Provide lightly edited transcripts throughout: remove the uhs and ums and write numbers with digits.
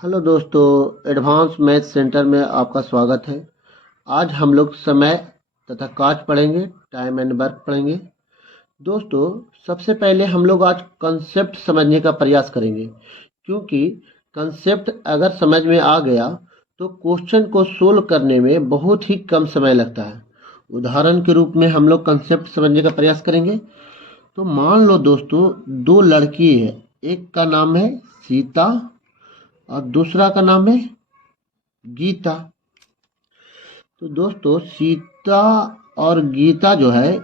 Hello दोस्तों, advance math centre में आपका स्वागत है। आज हम लोग समय तथा काज पढ़ेंगे, टाइम एंड वर्क पढ़ेंगे। दोस्तों, सबसे पहले हम लोग आज कंसेप्ट समझने का प्रयास करेंगे, क्योंकि कंसेप्ट अगर समझ में आ गया तो क्वेश्चन को सोल्व करने में बहुत ही कम समय लगता है। उदाहरण के रूप में हम लोग कंसेप्ट समझने का प्रयास करेंगे। तो मान लो दोस्तों, दो लड़की है, एक का नाम है सीता और दूसरा का नाम है गीता। तो दोस्तों, सीता और गीता जो है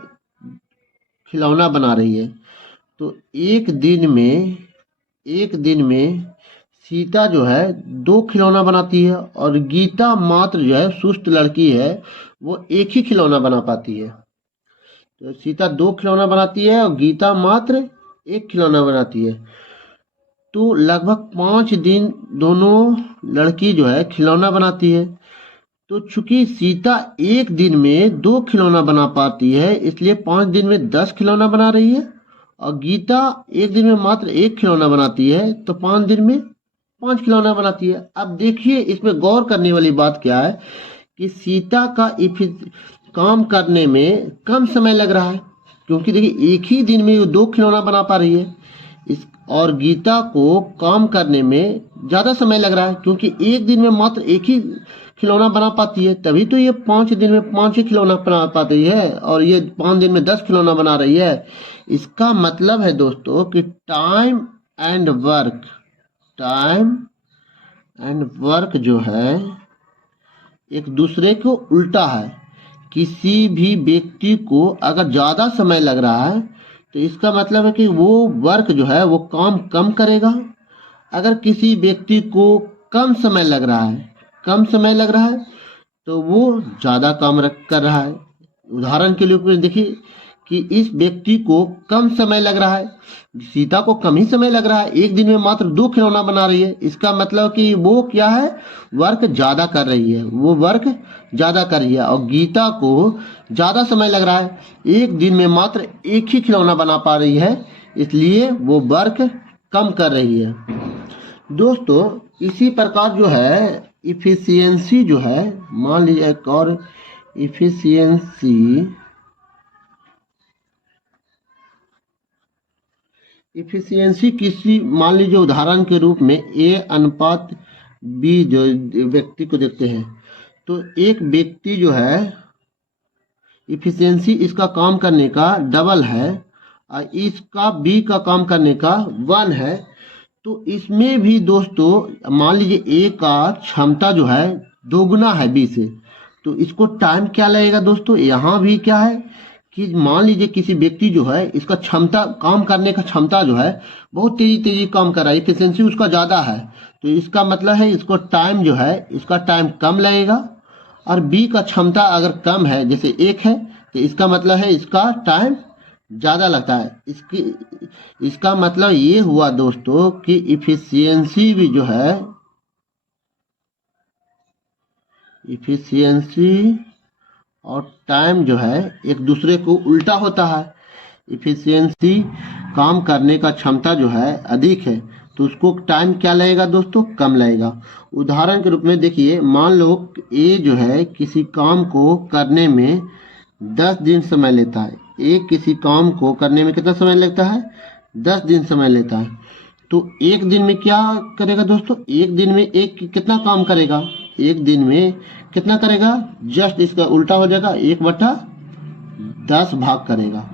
खिलौना बना रही है। तो एक दिन में सीता जो है दो खिलौना बनाती है और गीता मात्र जो है सुस्त लड़की है, वो एक ही खिलौना बना पाती है। तो सीता दो खिलौना बनाती है और गीता मात्र एक खिलौना बनाती है। तो लगभग 5 दिन दोनों लड़की जो है खिलौना बनाती है। तो चूंकि सीता एक दिन में दो खिलौना बना पाती है, इसलिए 5 दिन में 10 खिलौना बना रही है, और गीता एक दिन में मात्र एक खिलौना बनाती है, तो 5 दिन में 5 खिलौना बनाती है। अब देखिए, इसमें गौर करने वाली बात क्या है कि सीता का काम करने में कम समय लग रहा है, क्योंकि देखिए एक ही दिन में वो दो खिलौना बना पा रही है। इस और गीता को काम करने में ज़्यादा समय लग रहा है, क्योंकि एक दिन में मात्र एक ही खिलौना बना पाती है। तभी तो ये 5 दिन में 5 ही खिलौना बना पाती है और ये 5 दिन में 10 खिलौना बना रही है। इसका मतलब है दोस्तों कि टाइम एंड वर्क जो है एक दूसरे को उल्टा है। किसी भी व्यक्ति को अगर ज़्यादा समय लग रहा है तो इसका मतलब है कि वो वर्क जो है वो काम कम करेगा। अगर किसी व्यक्ति को कम समय लग रहा है तो वो ज़्यादा काम कर रहा है। उदाहरण के लिए देखिए कि इस व्यक्ति को कम समय लग रहा है, सीता को कम ही समय लग रहा है, एक दिन में मात्र दो खिलौना बना रही है। इसका मतलब कि वो क्या है, वर्क ज़्यादा कर रही है, और गीता को ज़्यादा समय लग रहा है, एक दिन में मात्र एक ही खिलौना बना पा रही है, इसलिए वो वर्क कम कर रही है। दोस्तों, इसी प्रकार जो है इफिशियंसी जो है, मान लीजिए एक और इफिशियंसी किसी, मान लीजिए उदाहरण के रूप में ए अनुपात बी जो व्यक्ति को देखते हैं, तो एक व्यक्ति जो है इफिशियंसी इसका काम करने का डबल है और इसका बी का काम करने का 1 है। तो इसमें भी दोस्तों मान लीजिए ए का क्षमता जो है दोगुना है बी से, तो इसको टाइम क्या लगेगा दोस्तों, यहाँ भी क्या है कि मान लीजिए किसी व्यक्ति जो है इसका काम करने का क्षमता जो है बहुत तेजी काम कर रहा है, एफिशिएंसी उसका ज़्यादा है, तो इसका मतलब है इसको टाइम जो है इसका टाइम कम लगेगा। और बी का क्षमता अगर कम है, जैसे 1 है, तो इसका मतलब है इसका टाइम ज़्यादा लगता है। इसका मतलब ये हुआ दोस्तों कि इफिशियंसी और टाइम जो है एक दूसरे को उल्टा होता है। इफिशियंसी काम करने का क्षमता जो है अधिक है, तो उसको टाइम क्या लगेगा दोस्तों, कम लगेगा। उदाहरण के रूप में देखिए, मान लो ए जो है किसी काम को करने में 10 दिन समय लेता है, एक किसी काम को करने में कितना समय लगता है, 10 दिन समय लेता है। तो एक दिन में क्या करेगा दोस्तों, एक दिन में एक कितना काम करेगा, एक दिन में कितना करेगा, जस्ट इसका उल्टा हो जाएगा, 1/10 भाग करेगा।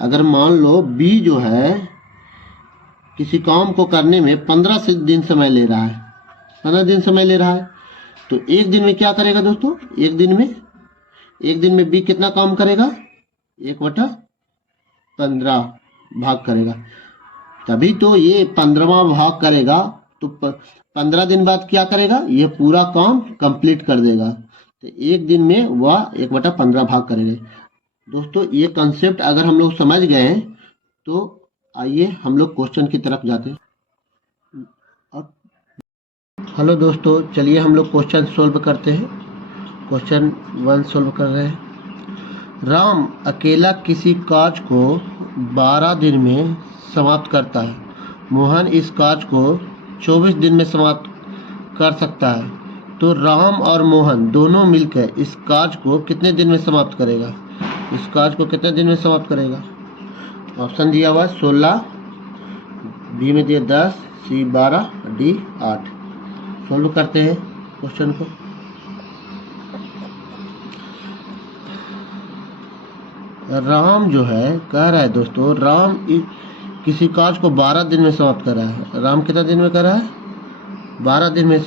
अगर मान लो बी जो है किसी काम को करने में 15 दिन समय ले रहा है, 15 दिन समय ले रहा है, तो एक दिन में क्या करेगा दोस्तों, एक दिन में बी कितना काम करेगा, 1/15 भाग करेगा। तभी तो ये 15वां भाग करेगा, तो 15 दिन बाद क्या करेगा, ये पूरा काम कंप्लीट कर देगा। तो एक दिन में वह 1/15 भाग करेगा। दोस्तों, ये कंसेप्ट अगर हम लोग समझ गए तो आइए हम लोग क्वेश्चन की तरफ जाते हैं। हेलो दोस्तों, चलिए हम लोग क्वेश्चन सोल्व करते हैं। क्वेश्चन 1 सोल्व कर रहे हैं। राम अकेला किसी कार्य को 12 दिन में समाप्त करता है। मोहन इस कार्य को 24 दिन में समाप्त कर सकता है, तो राम और मोहन दोनों मिलकर इस कार्य को कितने दिन में समाप्त करेगा? इस कार्य को कितने दिन में समाप्त करेगा? ऑप्शन दिया हुआ है 16, बी में दिया 10, सी 12, डी 8। सॉल्व करते हैं क्वेश्चन को। राम जो है कह रहा है दोस्तों, राम किसी कार्य को 12 दिन में समाप्त कर रहा है। राम कितना दिन में कर रहा है? 12 दिन में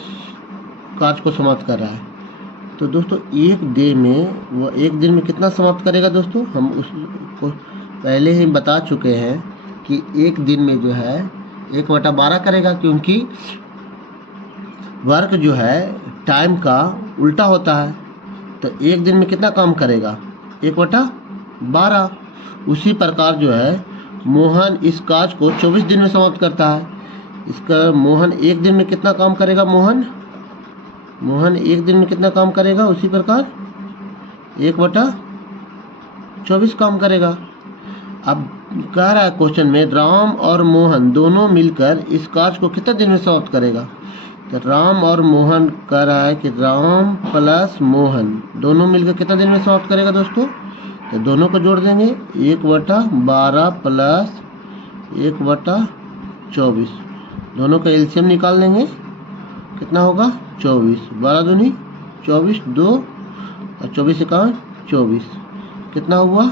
कार्य को समाप्त कर रहा है। तो दोस्तों एक दिन में वो एक दिन में कितना समाप्त करेगा दोस्तों? हम उसको पहले ही बता चुके हैं कि एक दिन में जो है 1/12 करेगा, क्योंकि वर्क जो है टाइम का उल्टा होता है। तो एक दिन में कितना काम करेगा? 1/12। उसी प्रकार जो है मोहन इस कार्य को 24 दिन में समाप्त करता है। इसका मोहन एक दिन में कितना काम करेगा? मोहन एक दिन में कितना काम करेगा? उसी प्रकार 1/24 काम करेगा। अब कह रहा है क्वेश्चन में राम और मोहन दोनों मिलकर इस कार्य को कितने दिन में समाप्त करेगा? तो राम और मोहन कह रहा है कि राम प्लस मोहन दोनों मिलकर कितना दिन में समाप्त करेगा दोस्तों? तो दोनों को जोड़ देंगे, 1/12 प्लस 1/24। दोनों का एलसीएम निकाल लेंगे, कितना होगा? 24। 12 दूनी 24, 2 और 24 एकावन 24। कितना हुआ?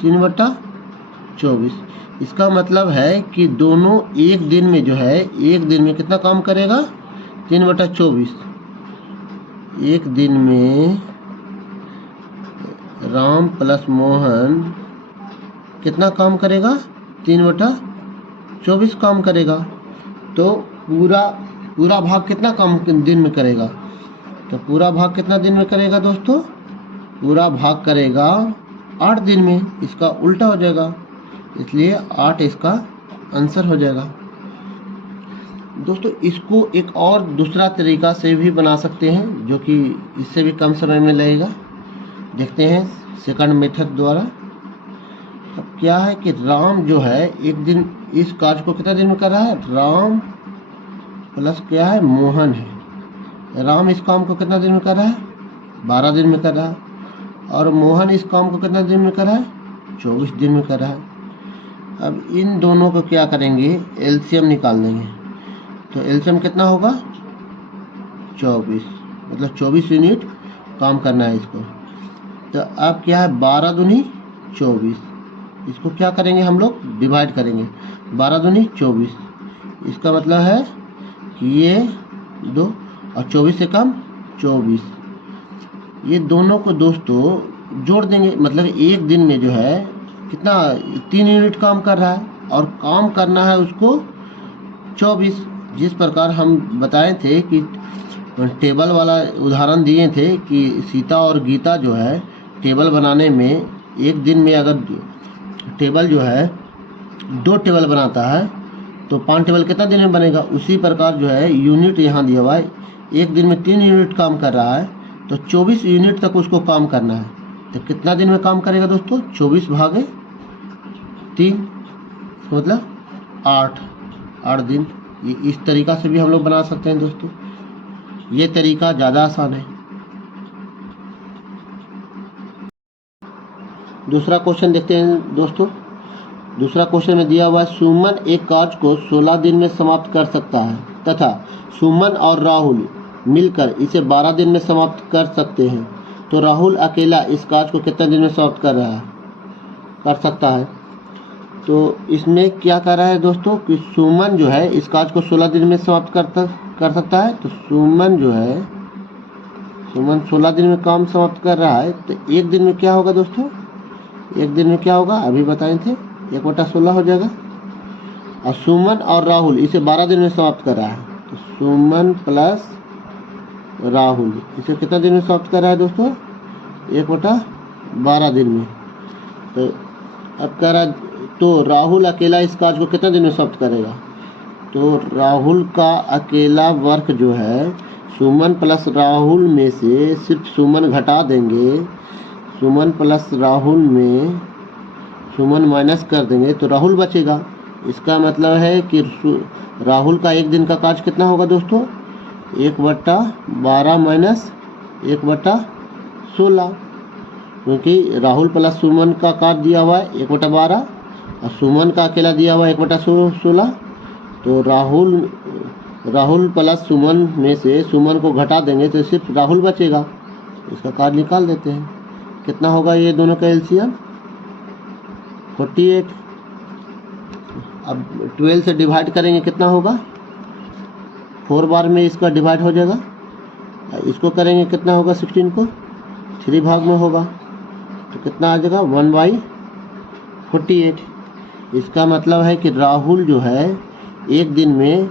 3/24। इसका मतलब है कि दोनों एक दिन में जो है एक दिन में कितना काम करेगा? 3/24। एक दिन में राम प्लस मोहन कितना काम करेगा? 3/24 काम करेगा। तो पूरा भाग कितना काम दिन में करेगा? तो पूरा भाग कितना दिन में करेगा दोस्तों? पूरा भाग करेगा 8 दिन में। इसका उल्टा हो जाएगा, इसलिए 8 इसका आंसर हो जाएगा। दोस्तों इसको एक और दूसरा तरीका से भी बना सकते हैं, जो कि इससे भी कम समय में लगेगा। देखते हैं सेकंड मेथड द्वारा। अब क्या है कि राम जो है एक दिन इस कार्य को कितना दिन में कर रहा है? राम प्लस क्या है? मोहन है। राम इस काम को कितना दिन में कर रहा है? 12 दिन में कर रहा है। और मोहन इस काम को कितना दिन में कर रहा है? 24 दिन में कर रहा है। अब इन दोनों को क्या करेंगे? एलसीएम निकाल देंगे। तो एलसीएम कितना होगा? 24, मतलब 24 यूनिट काम करना है इसको। तो अब क्या है? 12 दूनी 24। इसको क्या करेंगे हम लोग? डिवाइड करेंगे। 12 दूनी 24। इसका मतलब है कि ये 2 और 24 से कम 24। ये दोनों को दोस्तों जोड़ देंगे, मतलब एक दिन में जो है कितना 3 यूनिट काम कर रहा है और काम करना है उसको 24। जिस प्रकार हम बताए थे कि टेबल वाला उदाहरण दिए थे कि सीता और गीता जो है टेबल बनाने में एक दिन में अगर टेबल जो है 2 टेबल बनाता है तो 5 टेबल कितना दिन में बनेगा? उसी प्रकार जो है यूनिट यहाँ दिया हुआ है, एक दिन में 3 यूनिट काम कर रहा है तो 24 यूनिट तक उसको काम करना है। तो कितना दिन में काम करेगा दोस्तों? 24 भागे 3, मतलब 8 दिन। ये इस तरीका से भी हम लोग बना सकते हैं दोस्तों। ये तरीका ज़्यादा आसान है। दूसरा क्वेश्चन देखते हैं दोस्तों। दूसरा क्वेश्चन में दिया हुआ है सुमन एक कार्य को 16 दिन में समाप्त कर सकता है तथा सुमन और राहुल मिलकर इसे 12 दिन में समाप्त कर सकते हैं, तो राहुल अकेला इस कार्य को कितने दिन में समाप्त कर सकता है? तो इसमें क्या कर रहा है दोस्तों कि सुमन जो है इस कार्य को 16 दिन में समाप्त कर सकता है। तो सुमन 16 दिन में काम समाप्त कर रहा है। तो एक दिन में क्या होगा दोस्तों? एक दिन में क्या होगा? अभी बताए थे 1/16 हो जाएगा। और सुमन और राहुल इसे 12 दिन में समाप्त कर रहा है। तो सुमन प्लस राहुल इसे कितना दिन में समाप्त कर रहा है दोस्तों? 1/12 दिन में। तो अब कह रहा तो राहुल अकेला इस कार्य को कितना दिन में समाप्त करेगा? तो राहुल का अकेला वर्क जो है सुमन प्लस राहुल में से सिर्फ सुमन घटा देंगे, सुमन प्लस राहुल में सुमन माइनस कर देंगे तो राहुल बचेगा। इसका मतलब है कि राहुल का एक दिन का कार्य कितना होगा दोस्तों, 1/12 माइनस 1/16, क्योंकि राहुल प्लस सुमन का कार्य दिया हुआ है 1/12 और सुमन का अकेला दिया हुआ है 1/16। तो राहुल प्लस सुमन में से सुमन को घटा देंगे तो सिर्फ राहुल बचेगा। इसका कार्य निकाल देते हैं। कितना होगा ये दोनों का एलसीएम, 48। अब 12 से डिवाइड करेंगे कितना होगा, 4 बार में इसका डिवाइड हो जाएगा। इसको करेंगे कितना होगा, 16 को 3 भाग में होगा तो कितना आ जाएगा, 1/48। इसका मतलब है कि राहुल जो है एक दिन में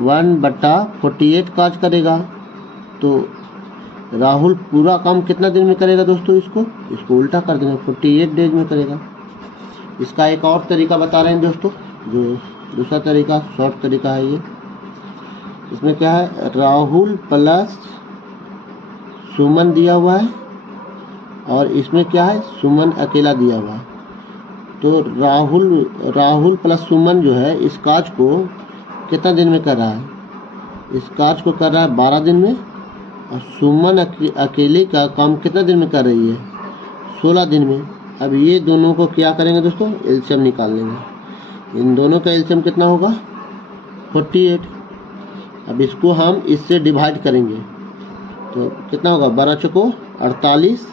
1/48 कार्य करेगा। तो राहुल पूरा काम कितना दिन में करेगा दोस्तों, इसको उल्टा कर देंगे, 48 डेज में करेगा। इसका एक और तरीका बता रहे हैं दोस्तों, जो दूसरा तरीका शॉर्ट तरीका है ये। इसमें क्या है, राहुल प्लस सुमन दिया हुआ है और इसमें क्या है, सुमन अकेला दिया हुआ है। तो राहुल प्लस सुमन जो है इस कार्य को कितना दिन में कर रहा है, इस कार्य को कर रहा है 12 दिन में, और सुमन अकेले का काम कितना दिन में कर रही है, 16 दिन में। अब ये दोनों को क्या करेंगे दोस्तों, एलसीएम निकाल लेंगे। इन दोनों का एलसीएम कितना होगा, 48। अब इसको हम इससे डिवाइड करेंगे तो कितना होगा, 12 चौको 48,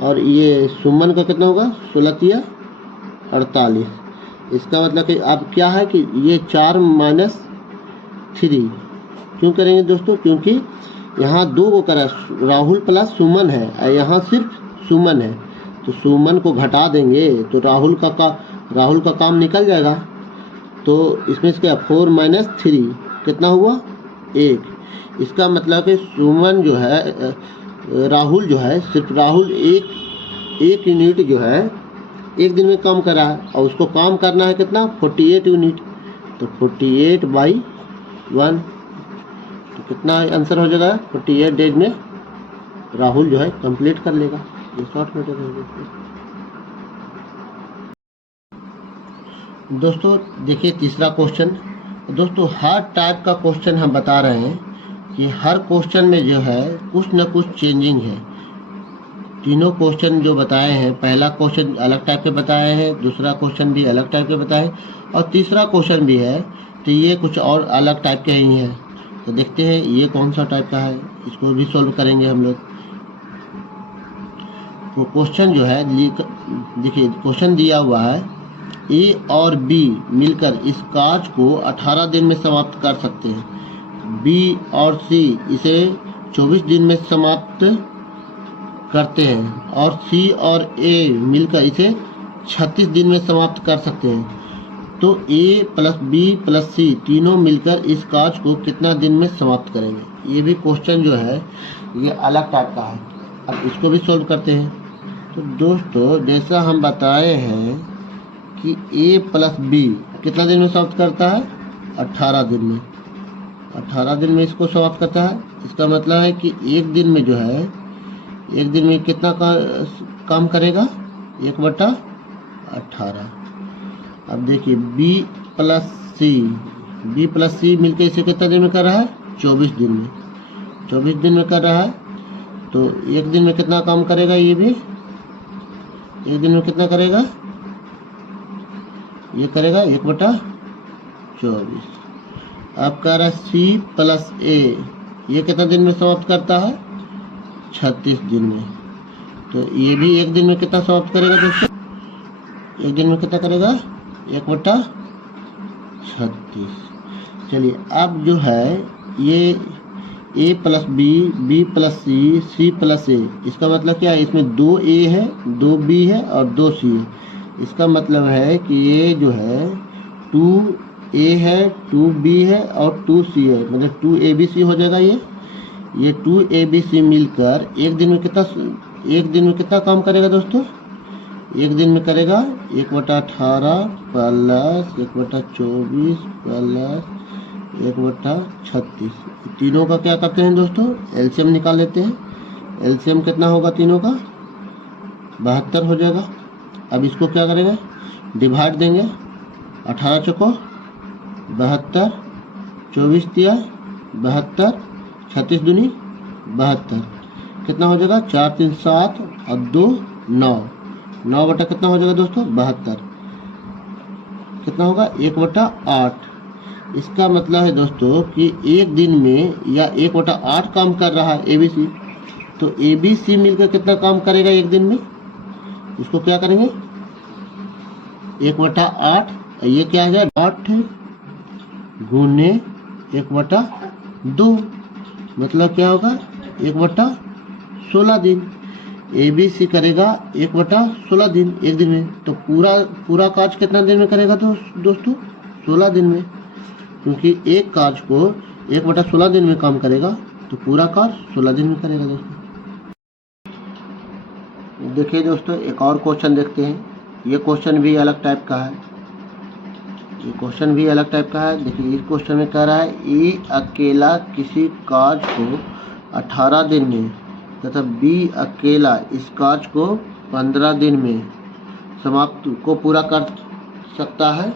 और ये सुमन का कितना होगा, 16 तिया 48। इसका मतलब कि अब क्या है कि ये 4 माइनस 3 क्यों करेंगे दोस्तों, क्योंकि यहाँ 2 को करा, राहुल प्लस सुमन है और यहाँ सिर्फ सुमन है। तो सुमन को घटा देंगे तो राहुल का काम निकल जाएगा। तो इसमें क्या, 4 माइनस 3 कितना हुआ, 1। इसका मतलब कि सुमन जो है, राहुल जो है, सिर्फ राहुल एक यूनिट जो है एक दिन में काम कर रहा है और उसको काम करना है कितना, 48 यूनिट। तो 48/1 तो कितना आंसर हो जाएगा, 48 डेज में राहुल जो है कंप्लीट कर लेगा। ये शॉर्ट मेथड है दोस्तों। देखिए तीसरा क्वेश्चन दोस्तों, हर टाइप का क्वेश्चन हम बता रहे हैं कि हर क्वेश्चन में जो है कुछ न कुछ चेंजिंग है। तीनों क्वेश्चन जो बताए हैं, पहला क्वेश्चन अलग टाइप के बताए हैं, दूसरा क्वेश्चन भी अलग टाइप के बताए और तीसरा क्वेश्चन भी है तो ये कुछ और अलग टाइप के ही हैं। तो देखते हैं ये कौन सा टाइप का है, इसको भी सॉल्व करेंगे हम लोग। तो क्वेश्चन जो है, देखिए क्वेश्चन दिया हुआ है, ए और बी मिलकर इस कार्य को 18 दिन में समाप्त कर सकते हैं, बी और सी इसे 24 दिन में समाप्त करते हैं और सी और ए मिलकर इसे 36 दिन में समाप्त कर सकते हैं। तो ए प्लस बी प्लस सी तीनों मिलकर इस कार्य को कितना दिन में समाप्त करेंगे। ये भी क्वेश्चन जो है ये अलग टाइप का है। अब इसको भी सॉल्व करते हैं। तो दोस्तों जैसा हम बताए हैं कि ए प्लस बी कितना दिन में समाप्त करता है, 18 दिन में। 18 दिन में इसको समाप्त करता है। इसका मतलब है कि एक दिन में जो है, एक दिन में कितना काम करेगा, 1/18। अब देखिए बी प्लस सी मिलकर इसे कितना दिन में कर रहा है, 24 दिन में। 24 दिन में कर रहा है तो एक दिन में कितना काम करेगा, ये भी एक दिन में कितना करेगा, ये करेगा 1/24। अब कह रहा है सी प्लस ए, ये कितना दिन में समाप्त करता है, 36 दिन में। तो ये भी एक दिन में कितना समाप्त करेगा दोस्तों, एक दिन में कितना करेगा, 1/36। चलिए अब जो है ये A plus B plus C plus A, इसका मतलब क्या है, इसमें 2 ए है, 2 बी है और 2 सी है। इसका मतलब है कि ये जो है 2 ए है, 2 बी है और 2 सी है, मतलब 2 ए बी सी हो जाएगा। ये 2 ए बी सी मिलकर एक दिन में कितना काम करेगा दोस्तों, एक दिन में करेगा 1/18 प्लस 1/24 प्लस 1/36। तीनों का क्या करते हैं दोस्तों, एलसीएम निकाल लेते हैं। एलसीएम कितना होगा तीनों का, 72 हो जाएगा। अब इसको क्या करेगा, डिवाइड देंगे, 18 चौको 72, 24 तिया 72, 36 दूनी 72, कितना हो जाएगा 4 3 7 और 2 9, 9 बटा कितना हो जाएगा दोस्तों 72, कितना होगा 1/8। इसका मतलब है दोस्तों कि एक दिन में या 1/8 काम कर रहा है ABC, तो ABC मिलकर कितना काम करेगा एक दिन में, इसको क्या करेंगे 1/8, ये क्या है 8 गुने 1/2, मतलब क्या होगा 1/16 दिन। ABC करेगा 1/16 दिन एक दिन में, तो पूरा कार्य कितना दिन में करेगा दोस्तों 16 दिन में, क्योंकि एक कार्य को 1/16 दिन में काम करेगा तो पूरा कार्य 16 दिन में करेगा दोस्तों। देखिए दोस्तों एक और क्वेश्चन देखते हैं, ये क्वेश्चन भी अलग टाइप का है, ये क्वेश्चन भी अलग टाइप का है। देखिए इस क्वेश्चन में कह रहा है ए अकेला किसी कार्य को 18 दिन में तथा बी अकेला इस कार्य को 15 दिन में समाप्त को पूरा कर सकता है,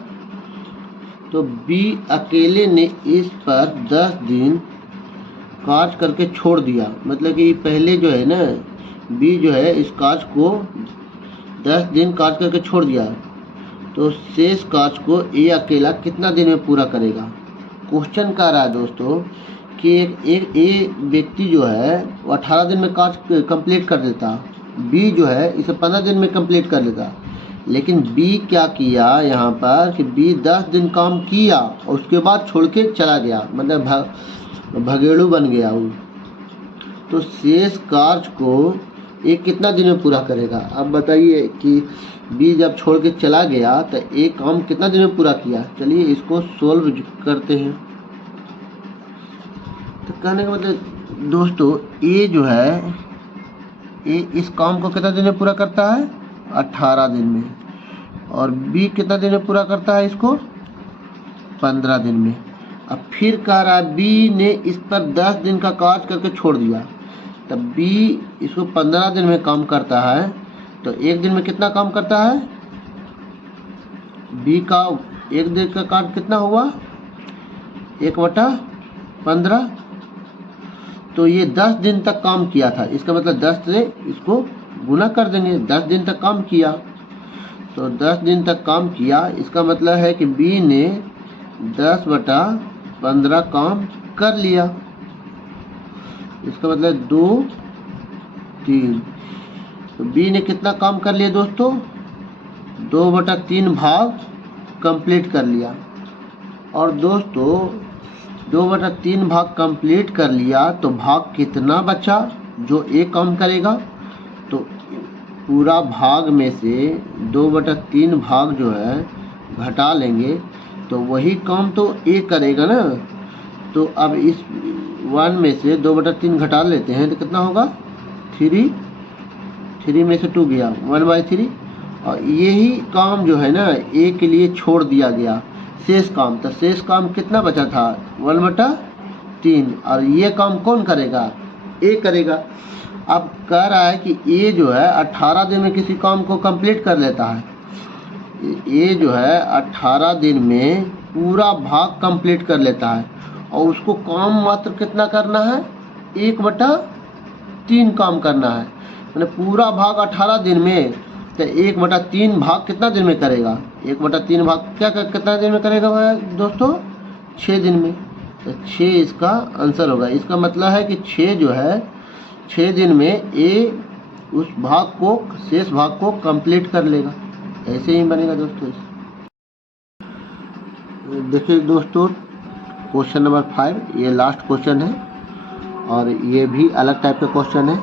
तो बी अकेले ने इस पर 10 दिन कार्य करके छोड़ दिया। मतलब कि पहले जो है ना बी जो है इस कार्य को 10 दिन कार्य करके छोड़ दिया, तो शेष कार्य को ए अकेला कितना दिन में पूरा करेगा। क्वेश्चन कह रहा है दोस्तों कि एक व्यक्ति जो है वो 18 दिन में कार्य कंप्लीट कर देता, बी जो है इसे 15 दिन में कंप्लीट कर लेता, लेकिन बी क्या किया यहाँ पर कि बी 10 दिन काम किया और उसके बाद छोड़ के चला गया, मतलब भगेड़ू बन गया वो, तो शेष कार्य को एक कितना दिन में पूरा करेगा। अब बताइए कि बी जब छोड़ के चला गया तो एक काम कितना दिन में पूरा किया। चलिए इसको सोल्व करते हैं। तो कहने का मतलब दोस्तों ए जो है ए इस काम को कितना दिन में पूरा करता है 18 दिन में, और बी कितना दिन में पूरा करता है इसको 15 दिन में। अब फिर कह रहा है बी ने इस पर 10 दिन का कार्य करके छोड़ दिया, तब बी इसको 15 दिन में काम करता है, तो एक दिन में कितना काम करता है, बी का एक दिन का कार्य कितना हुआ 1/15, तो ये 10 दिन तक काम किया था, इसका मतलब 10 से इसको गुना कर देंगे, 10 दिन तक काम किया, तो 10 दिन तक काम किया, इसका मतलब है कि बी ने 10/15 काम कर लिया, इसका मतलब 2 3, तो बी ने कितना काम कर लिया दोस्तों 2/3 भाग कंप्लीट कर लिया। और दोस्तों 2/3 भाग कंप्लीट कर लिया तो भाग कितना बचा जो ए काम करेगा, तो पूरा भाग में से 2/3 भाग जो है घटा लेंगे तो वही काम तो ए करेगा ना। तो अब इस 1 में से 2/3 घटा लेते हैं तो कितना होगा 3 में से 2 गया 1/3, और यही काम जो है ना ए के लिए छोड़ दिया गया शेष काम, तो शेष काम कितना बचा था 1/3, और ये काम कौन करेगा ए करेगा। अब कह रहा है कि ए जो है 18 दिन में किसी काम को कंप्लीट कर लेता है, ए जो है 18 दिन में पूरा भाग कंप्लीट कर लेता है, और उसको काम मात्र कितना करना है 1/3 काम करना है, मतलब पूरा भाग 18 दिन में, तो 1/3 भाग कितना दिन में करेगा 1/3 भाग कितना दिन में करेगा दोस्तों 6 दिन में, तो 6 इसका आंसर होगा। इसका मतलब है कि 6 जो है 6 दिन में ए उस भाग को शेष भाग को कंप्लीट कर लेगा, ऐसे ही बनेगा दोस्तों। देखिए दोस्तों क्वेश्चन नंबर 5 ये लास्ट क्वेश्चन है, और ये भी अलग टाइप का क्वेश्चन है।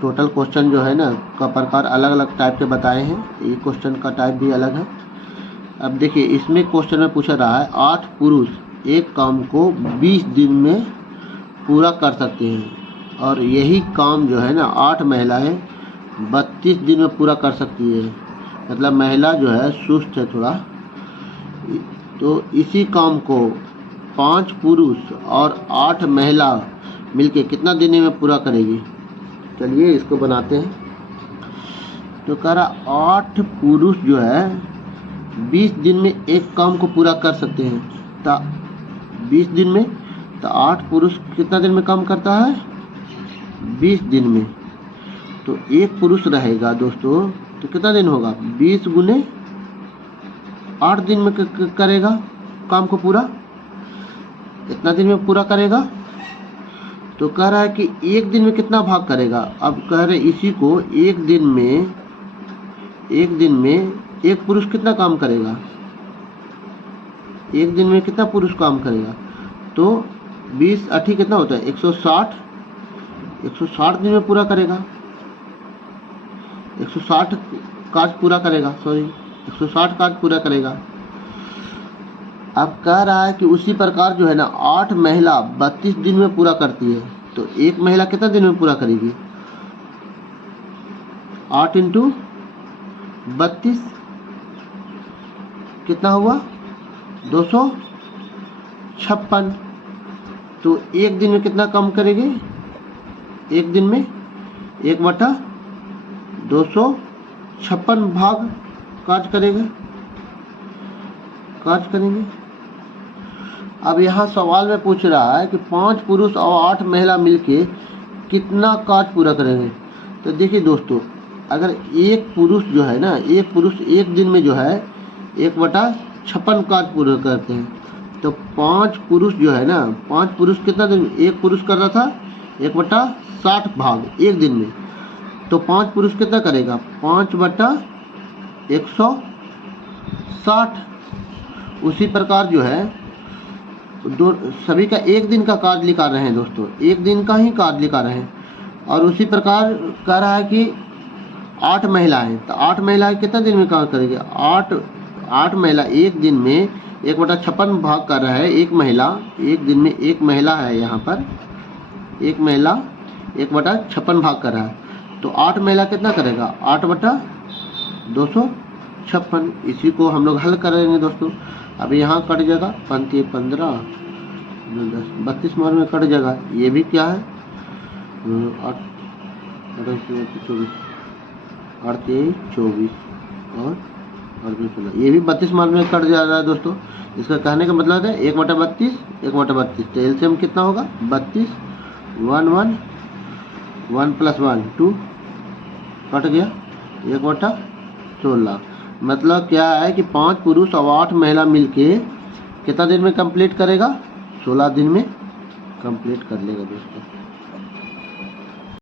टोटल क्वेश्चन जो है ना का प्रकार अलग अलग टाइप के बताए हैं, ये क्वेश्चन का टाइप भी अलग है। अब देखिए इसमें क्वेश्चन में पूछा रहा है 8 पुरुष एक काम को 20 दिन में पूरा कर सकते हैं, और यही काम जो है ना 8 महिलाएं 32 दिन में पूरा कर सकती है। मतलब महिला जो है सुस्त है थोड़ा, तो इसी काम को 5 पुरुष और 8 महिला मिलके कितना दिन में पूरा करेगी। चलिए इसको बनाते हैं। तो कह रहा 8 पुरुष जो है 20 दिन में एक काम को पूरा कर सकते हैं। तो 20 दिन में, तो 8 पुरुष कितना दिन में काम करता है? 20 दिन में। तो एक पुरुष रहेगा दोस्तों, तो कितना दिन होगा? 20 गुने 8 दिन में करेगा काम को पूरा। इतना दिन में पूरा करेगा। तो कह रहा है कि एक दिन में कितना भाग करेगा। अब कह रहे इसी को एक दिन में एक पुरुष कितना काम करेगा? एक दिन में कितना पुरुष काम करेगा? तो 20 8 कितना होता है? 160। 160 दिन में पूरा करेगा। 160 काज पूरा करेगा, 160 काज पूरा करेगा। अब कह रहा है कि उसी प्रकार जो है ना 8 महिला 32 दिन में पूरा करती है। तो एक महिला कितना दिन में पूरा करेगी? 8 इंटू 32 कितना हुआ? 256। तो एक दिन में कितना काम करेगी? एक दिन में 1/256 भाग काज करेंगे। अब यहाँ सवाल में पूछ रहा है कि 5 पुरुष और 8 महिला मिलके कितना काज पूरा करेंगे। तो देखिए दोस्तों, अगर एक पुरुष जो है ना, एक पुरुष एक दिन में जो है 1/56 काज पूरा करते हैं। तो 5 पुरुष जो है ना, 5 पुरुष कितना दिन, एक पुरुष कर रहा था 1/60 भाग एक दिन में। तो 5 पुरुष कितना करेगा? 5/160। उसी प्रकार जो है सभी का एक दिन का कार्य लिखा रहे हैं दोस्तों, एक दिन का ही कार्य लिखा रहे हैं। और उसी प्रकार कह रहा है कि 8 महिलाएं, तो 8 महिलाएं कितना दिन में काम करेंगे? 8 महिला एक दिन में 1/56 भाग कर रहा है। एक महिला एक दिन में, एक महिला है यहाँ पर, एक महिला 1/56 भाग कर रहा है। तो 8 महिला कितना करेगा? 8/256। इसी को हम लोग हल करेंगे दोस्तों। अब यहाँ कट जाएगा 15 15 10 32 मार में कट जाएगा। ये भी क्या है? 8 24 और 16, ये भी 32 मार में कट जा रहा है दोस्तों। इसका कहने का मतलब है 1/32 1/32। तो एलसीएम कितना होगा? 32 1 1 1 + 1 2 कट गया 1/16। मतलब क्या है कि 5 पुरुष और 8 महिला मिलके कितना दिन में कंप्लीट करेगा? 16 दिन में कंप्लीट कर लेगा दोस्तों।